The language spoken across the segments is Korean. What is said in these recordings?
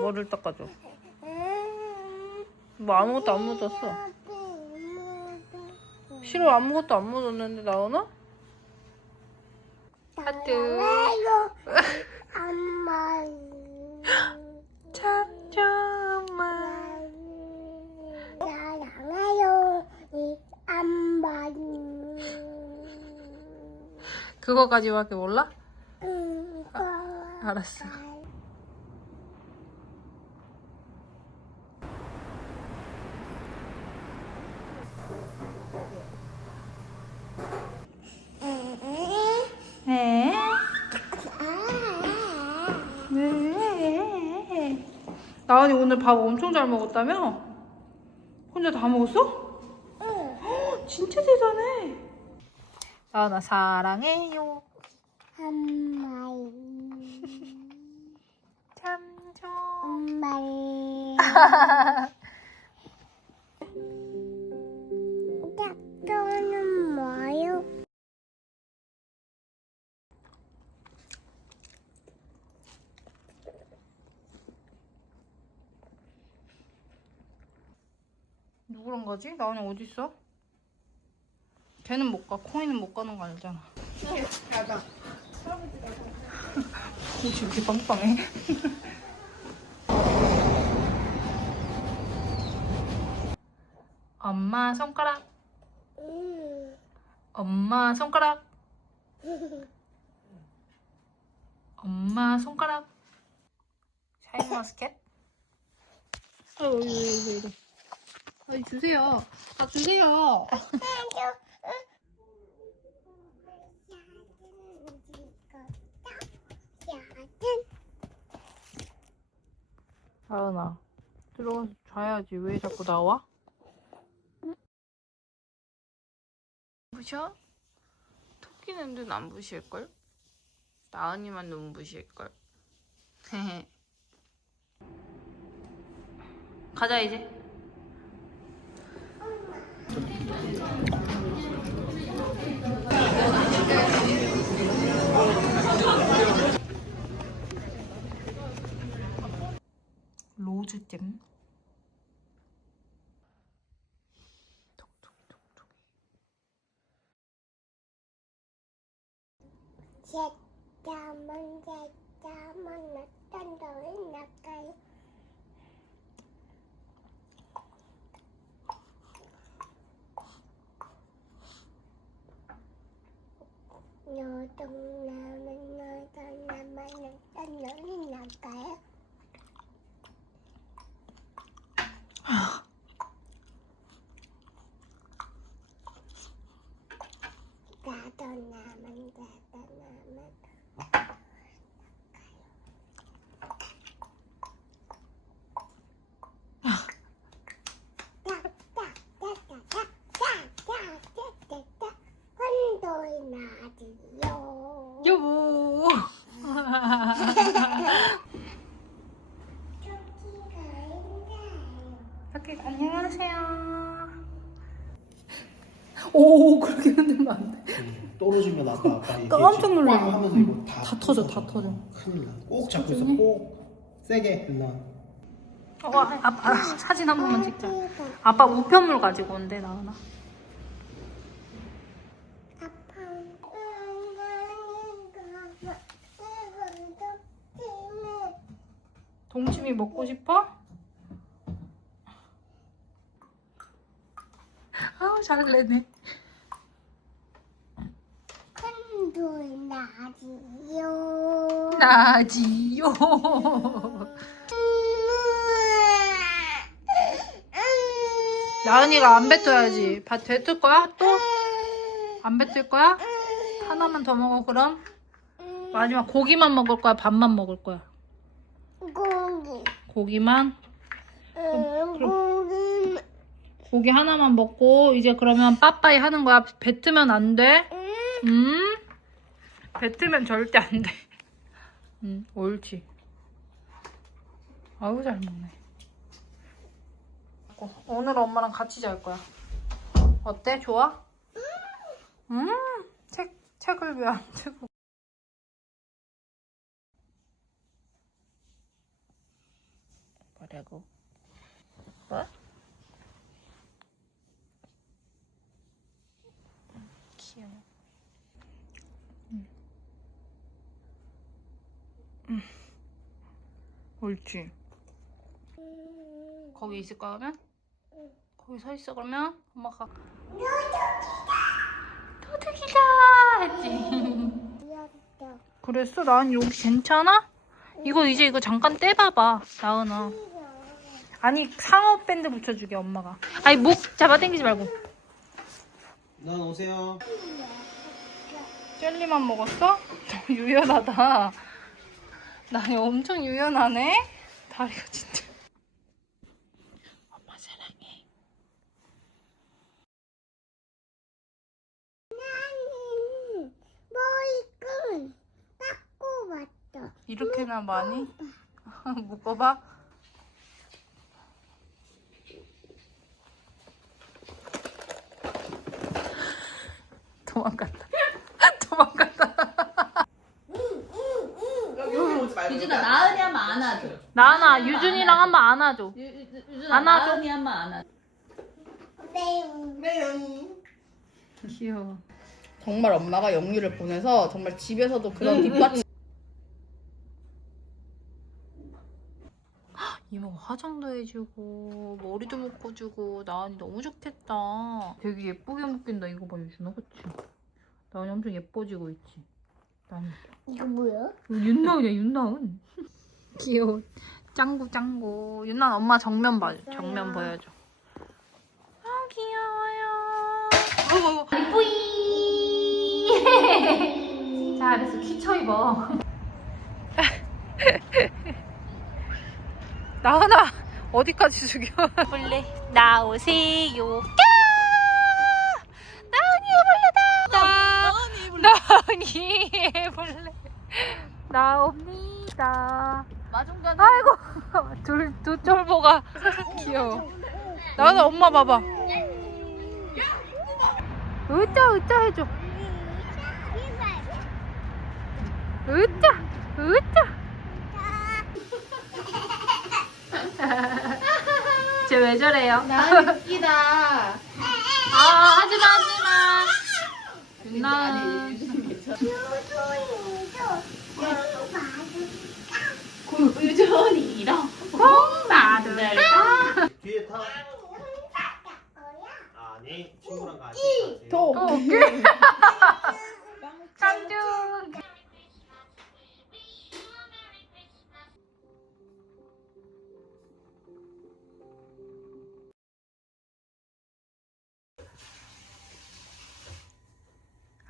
뭐를 닦아줘? 뭐 아무것도 안 묻었어. 싫어 아무것도 안 묻었는데 나오나? 하트. 엄마. 참 정말. 사랑해요, 이 엄마. 그거까지밖에 몰라? 응, 알았어. 네. 네. 나은이 오늘 밥 엄청 잘 먹었다며? 혼자 다 먹었어? 헉, 진짜 대단해. 나은아 사랑해요. 엄마. 참 좋아. 엄마. 짝 가지? 나은이 어디 있어? 걔는 못 가. 코이는 못 가는 거 알잖아. 옷이 이렇게 빵빵해. 엄마 손가락. 응. 엄마 손가락. 엄마 손가락. 샤인머스켓. 아유, 이거, 이거, 이거. 아이, 주세요. 아, 주세요. 다은아, 들어가서 자야지. 왜 자꾸 나와? 부셔? 토끼는 눈안 부실걸? 나은이만 눈 부실걸? 가자, 이제. 로즈잼. 잠깐만 잠깐만 어떤 돌이 나까요? 너동 나는 너동 나만 어떤 돌이 나까요? 나도 나만 나도 나만 혼돌 나지요. 여보. 오케이, 안녕하세요. 오, 그렇게 흔들면 안 돼. 얘기했지. 깜짝 놀래. 꽝 하면서 이거 다, 다 터져, 다. 터져. 큰일 나. 꼭 잡고 있어. 꼭 세게 일나. 어, 아빠 사진 한 번만 찍자. 아빠 우편물 가지고 온대, 나은아. 동치미 먹고 싶어? 아우, 잘내네. 혼돌 나지요. 나지요. 나은이가 안 뱉어야지. 밥 뱉을 거야? 또? 안 뱉을 거야? 하나만 더 먹어, 그럼? 마지막 고기만 먹을 거야? 밥만 먹을 거야? 고기. 고기만? 응, 고기. 고기 하나만 먹고, 이제 그러면 빠빠이 하는 거야. 뱉으면 안 돼. 응. 음? 뱉으면 절대 안 돼. 음, 옳지. 아우, 잘 먹네. 오늘 엄마랑 같이 잘 거야. 어때? 좋아? 음, 책, 책을 왜 안 들고. 뭐라고? 뭐? 귀여워. 응. 응. 옳지. 거기 있을 거야 그러면? 거기 서 있어 그러면 엄마가 도둑이다 했지. 귀엽다. 그랬어? 난 여기 괜찮아? 이거 이제 이거 잠깐 떼봐봐 나은아 아니 상어 밴드 붙여주게 엄마가 아니 목 잡아당기지 말고 난 오세요. 젤리만 먹었어? 너무 유연하다 나 엄청 유연하네? 다리가 진짜. 엄마 사랑해. 나는 머리끈. 닦고 왔다. 이렇게나 많이? 묶어봐. 도망갔다 유준아 나은이 한번 안아줘. 나나 유준이랑 한번 안아줘 유- 유- 유준아 안아줘. 나은이 한번 안아줘. 매운. 귀여워 정말 엄마가 영유를 보내서 정말 집에서도 그런 뒷받침 이모가 화장도 해주고 머리도 묶어주고 나은이 너무 좋겠다 되게 예쁘게 묶인다 이거 봐 유준아 그치? 나은이 엄청 예뻐지고 있지 나은이 이거 뭐야? 윤나은이야 윤나은 귀여워. 짱구 짱구. 윤나은 엄마 정면 봐줘 정면 보여줘. 아 귀여워요. 아이고 아이고 뿌이. 잘했어. 키쳐 입어. 나은아 어디까지 죽여? 볼래? 나오세요 나은이 해볼래? 나옵니다. 마중간 아이고 둘, 두 쫄보가 귀여워. 나는 엄마 봐봐. 으짜 으짜 해줘. 으짜 으짜. 쟤 왜 저래요? 나은이 웃기다.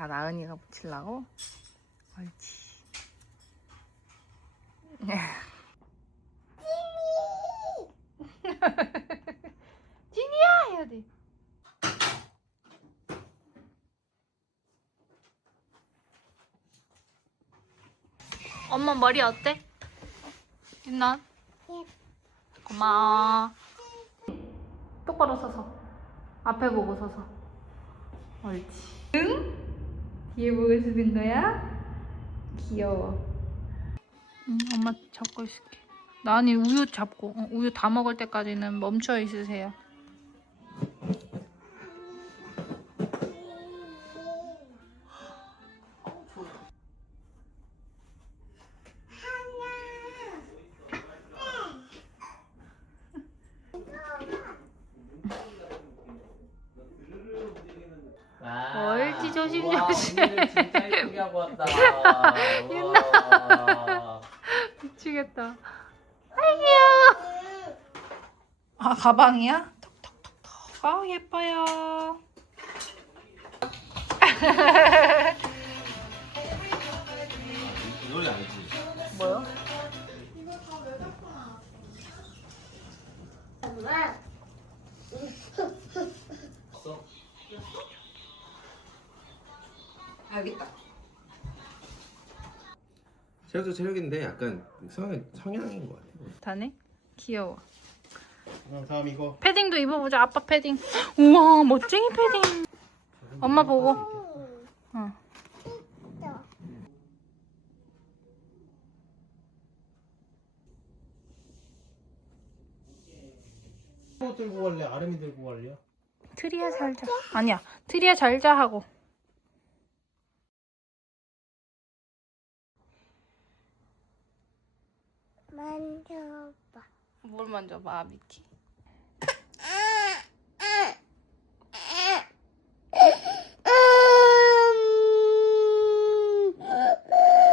아 나은이가 붙이려고? 옳지 찐이야 해야 돼 엄마 머리 어때? 윤나? 고마워. 똑바로 서서. 앞에 보고 서서. 옳지. 응? 뒤에 보고 쓰는 거야? 귀여워. 응, 엄마 잡고 있을게. 나니 우유 잡고, 어, 우유 다 먹을 때까지는 멈춰 있으세요. 미치겠다. 아이야. 아 가방이야? 톡톡톡톡. 아우 예뻐요. 이 노래 알지? 뭐요? 알겠다. 체력도 체력인데 약간 성 성향인 것 같아. 다네? 귀여워. 그럼 다음 이거. 패딩도 입어보자. 아빠 패딩. 우와 멋쟁이 패딩. 엄마 보고. 어. 뭐 들고 갈래? 아름이 들고 갈래요? 트리야 잘자. 아니야. 트리야 잘자 하고. 만져봐. 뭘 만져봐 미키.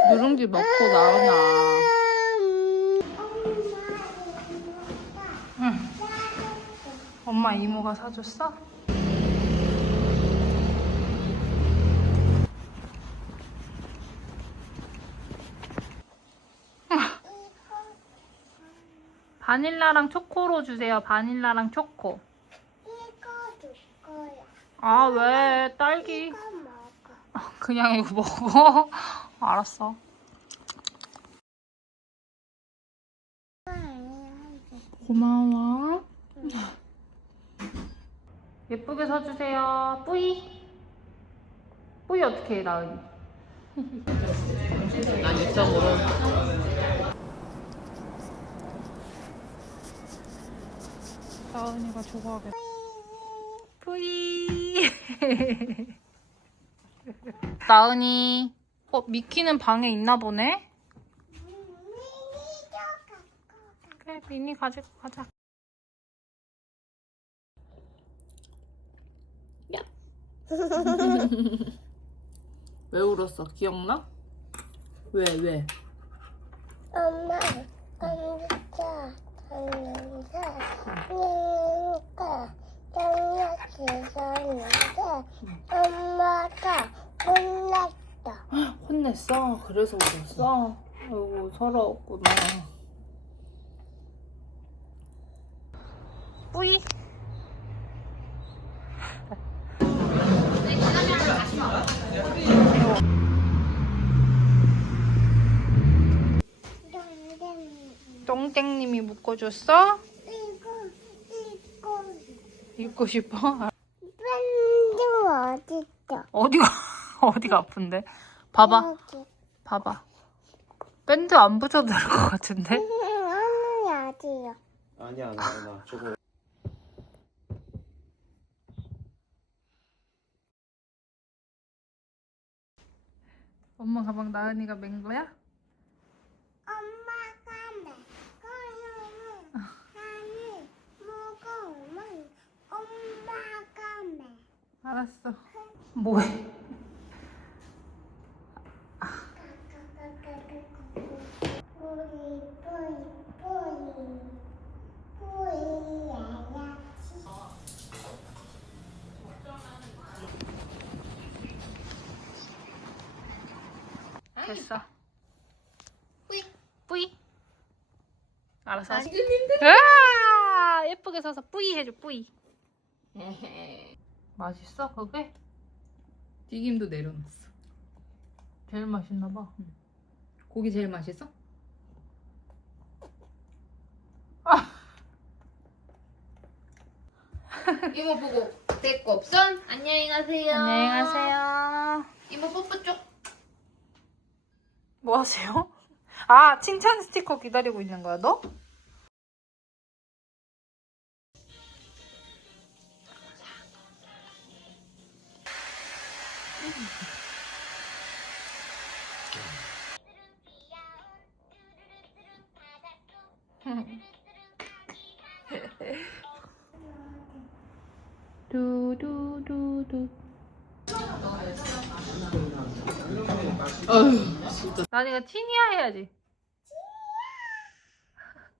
누룽지 먹고 나오나. 응. 엄마 이모가 사줬어? 바닐라랑 초코로 주세요. 바닐라랑 초코. 이거 줄 거야. 아, 왜? 딸기. 이거 먹어. 그냥 이거 먹어? 알았어. 고마워. 예쁘게 서주세요. 뿌이. 뿌이 어떻게 해, 나은이? 난 유튜브로 나은이가 좋아하겠다. 뿌이. 나은이. 어, 미키는 방에 있나 보네? 그래, 미니 가지고 가자. 왜 울었어? 기억나? 왜 왜? 엄마, 엄마, 엄마, 니가 장난치셨는데 엄마가 혼났다. 혼냈어? 그래서 울었어? 아이고 서러웠구나 뿌이. 똥땡님이 묶어줬어? 이거, 이거, 읽고 싶어? 밴드 어딨어? 어디가 어디가 아픈데? 봐봐, 여기. 봐봐. 밴드 안 붙여도 될 것 같은데? 아니, 어디요? 아니야 나나 저거 엄마 가방 나은이가 맨 거야? 엄마가 매거는 나는 무거우면 엄마가 매. 알았어. 뭐해? 됐어. 뿌이. 뿌이. 알았어. 으아! 예쁘게 서서 뿌이 해줘, 뿌이. 맛있어, 그게? 튀김도 내려놨어 제일 맛있나 봐. 고기 제일 맛있어? 이모 보고 데리고 없어? 안녕히 가세요 안녕히 가세요. 이모 뽀뽀 쪽 뭐 하세요? 아, 칭찬 스티커 기다리고 있는 거야, 너? 두두두두. 어휴 진짜 나니가 티니아 해야지.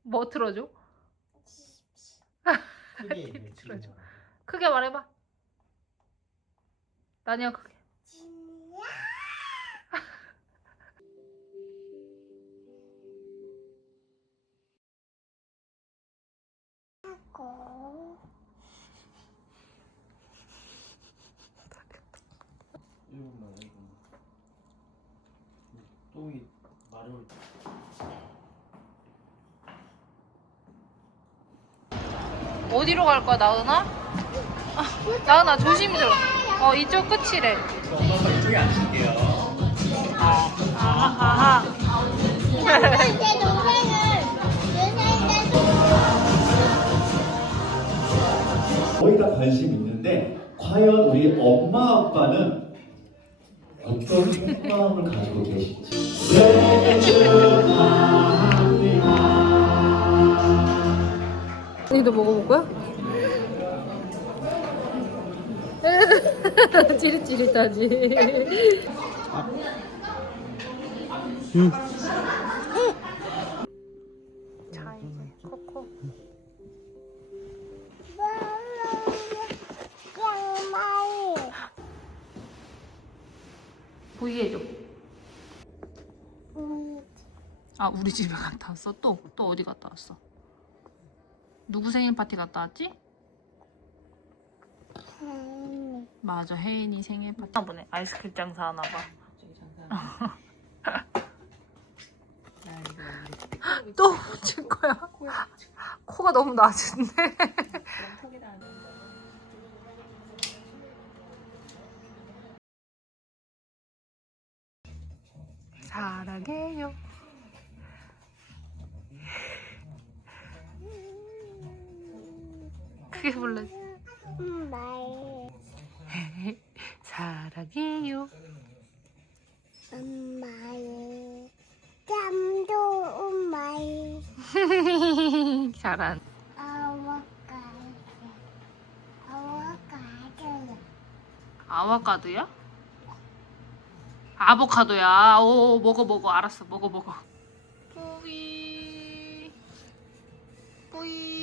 뭐 틀어줘? 크게 틀어줘. 크게 말해봐. 나니가 크게. 똥이 마려울 때 어디로 갈 거야, 나은아? 아, 나은아 조심히 들어. 어, 이쪽 끝이래. 엄마가 이쪽에 앉을게요 아하, 아하. 제 동생은 내 생일에 다 관심 있는데 과연 우리 엄마 아빠는 언니도 먹어볼 거야? 찌릿찌릿하지. 자 보이게 해줘. 음, 아 우리 집에 갔다 왔어? 또? 또 어디 갔다 왔어? 누구 생일 파티 갔다 왔지? 음, 맞아 혜인이 생일 파티 아 보네 아이스크림 장사 하나 봐 저기 장사. 또 묻힐 거야 코가 너무 낮은데 턱에다 안 사랑해요. 크게 불러. 엄마의 사랑해요. 엄마의 짬도 엄마의 잘한. 아워까지 아워까지 아와카도야? 아보카도야. 오 먹어 먹어. 알았어. 먹어 먹어. 뿌이. 뿌이